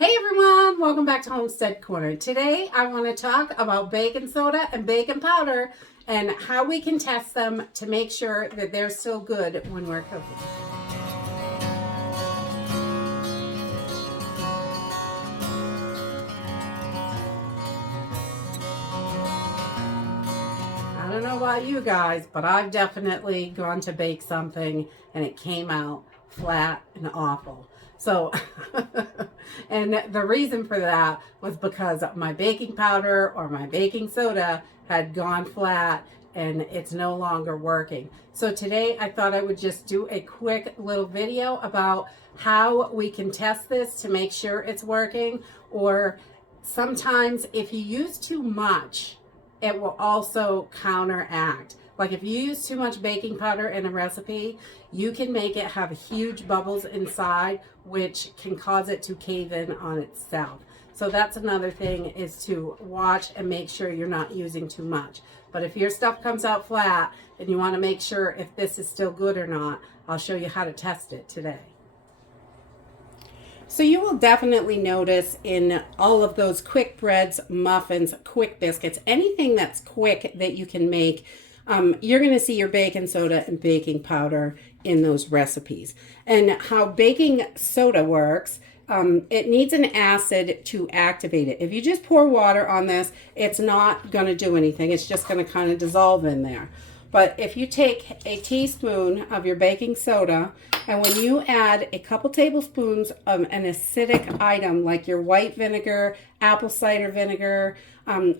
Hey everyone, welcome back to Homestead Corner. Today I want to talk about baking soda and baking powder and how we can test them to make sure that they're still good when we're cooking. I don't know about you guys, but I've definitely gone to bake something and it came out flat and awful. So, and the reason for that was because my baking powder or my baking soda had gone flat and it's no longer working. So today I thought I would just do a quick little video about how we can test this to make sure it's working, or sometimes if you use too much, it will also counteract. Like if you use too much baking powder in a recipe, you can make it have huge bubbles inside, which can cause it to cave in on itself. So that's another thing, is to watch and make sure you're not using too much. But if your stuff comes out flat and you want to make sure if this is still good or not, I'll show you how to test it today. So you will definitely notice in all of those quick breads, muffins, quick biscuits, anything that's quick that you can make, you're going to see your baking soda and baking powder in those recipes. And how baking soda works, it needs an acid to activate it. If you just pour water on this, it's not going to do anything. It's just going to kind of dissolve in there. But if you take a teaspoon of your baking soda, and when you add a couple tablespoons of an acidic item like your white vinegar, apple cider vinegar,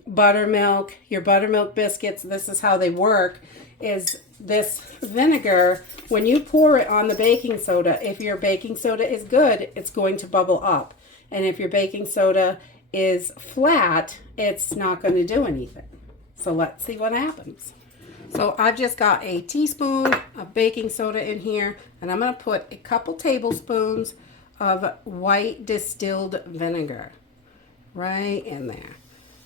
buttermilk, your buttermilk biscuits, this is how they work, is this vinegar, when you pour it on the baking soda, if your baking soda is good, it's going to bubble up. And if your baking soda is flat, it's not going to do anything. So let's see what happens. So I've just got a teaspoon of baking soda in here, and I'm going to put a couple tablespoons of white distilled vinegar right in there.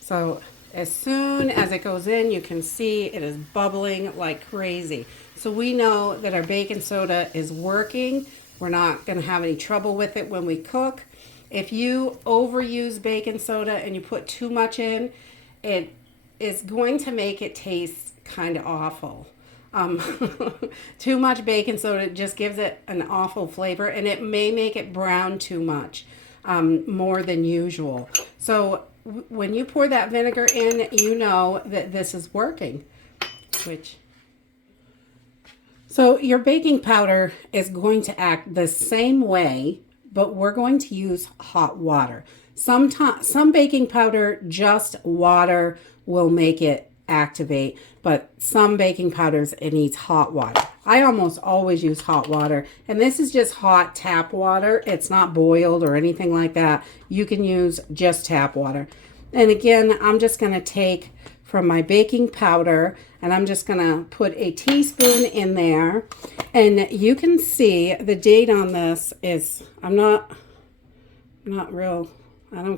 So as soon as it goes in, you can see it is bubbling like crazy. So we know that our baking soda is working. We're not going to have any trouble with it when we cook. If you overuse baking soda and you put too much in, it is going to make it taste kind of awful. Too much baking soda just gives it an awful flavor, and it may make it brown too much, more than usual. So when you pour that vinegar in, you know that this is working. So your baking powder is going to act the same way, but we're going to use hot water. Some baking powder, just water will make it activate, but some baking powders, it needs hot water. I almost always use hot water, and this is just hot tap water. It's not boiled or anything like that. You can use just tap water. And again, I'm just going to take from my baking powder, and I'm just going to put a teaspoon in there. And you can see the date on this is, I don't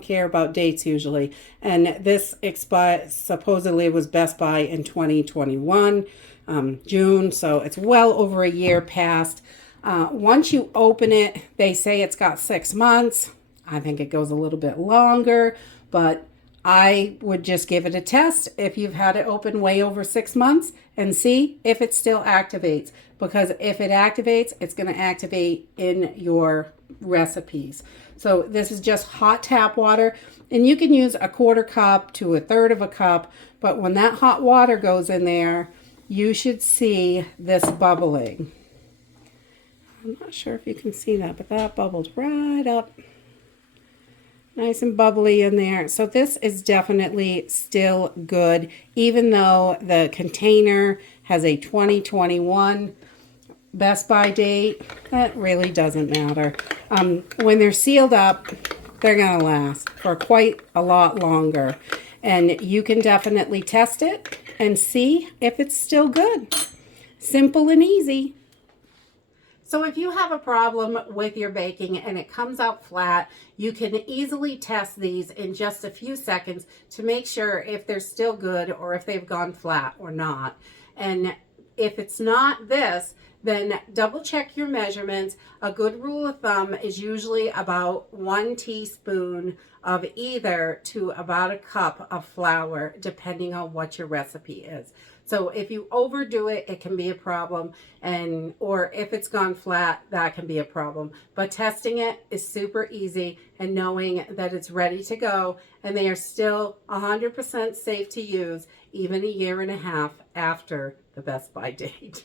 care about dates usually. And this supposedly was Best Buy in 2021, June. So it's well over a year past. Once you open it, they say it's got 6 months. I think it goes a little bit longer, but I would just give it a test if you've had it open way over 6 months and see if it still activates. Because if it activates, it's going to activate in your recipes. So this is just hot tap water, and you can use a 1/4 cup to 1/3 of a cup, but when that hot water goes in there, you should see this bubbling. I'm not sure if you can see that, but that bubbled right up. Nice and bubbly in there. So this is definitely still good, even though the container has a 2021 Best Buy date. That really doesn't matter. When they're sealed up, they're going to last for quite a lot longer. And you can definitely test it and see if it's still good. Simple and easy. So if you have a problem with your baking and it comes out flat, you can easily test these in just a few seconds to make sure if they're still good or if they've gone flat or not. And if it's not this, then double check your measurements. A good rule of thumb is usually about 1 teaspoon of either to about a cup of flour, depending on what your recipe is. So if you overdo it, it can be a problem, or if it's gone flat, that can be a problem. But testing it is super easy, and knowing that it's ready to go and they are still 100% safe to use even a year and a half after the best by date.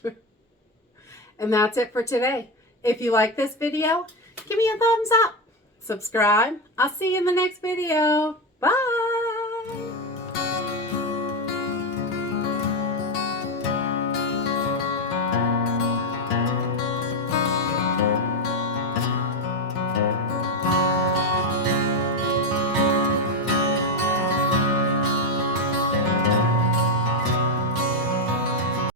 And that's it for today. If you like this video, give me a thumbs up. Subscribe. I'll see you in the next video. Bye.